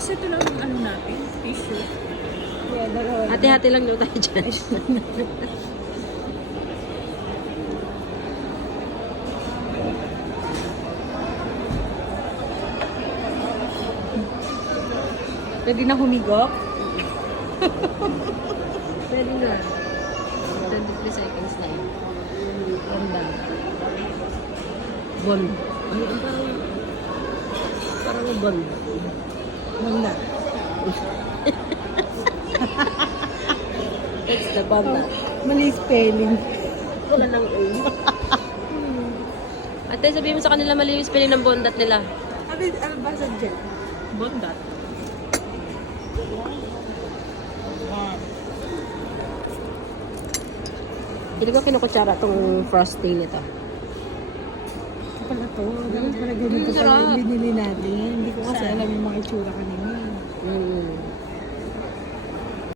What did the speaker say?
Tapos ito lang ang ano natin, tissue. Yeah, dalawa. Hati-hati lang daw tayo dyan. Pwede na humigop? Pwede na. 23 seconds na yun. Ganda. Bond. Ay, ang parang bond. Wala. That's the bond. Mali spelling. Wala nang A. Ate, sabihin mo sa kanila mali yung spelling ng bondat nila. Ano ba sa dyan? Bondat. Hindi ko kinukutsara tong frosting nito. Ito pala to. Dapat pala ganito pala sarap. yung binili natin. Hindi ko kasi Sarap. alam yung mga itsura kanina. Mm.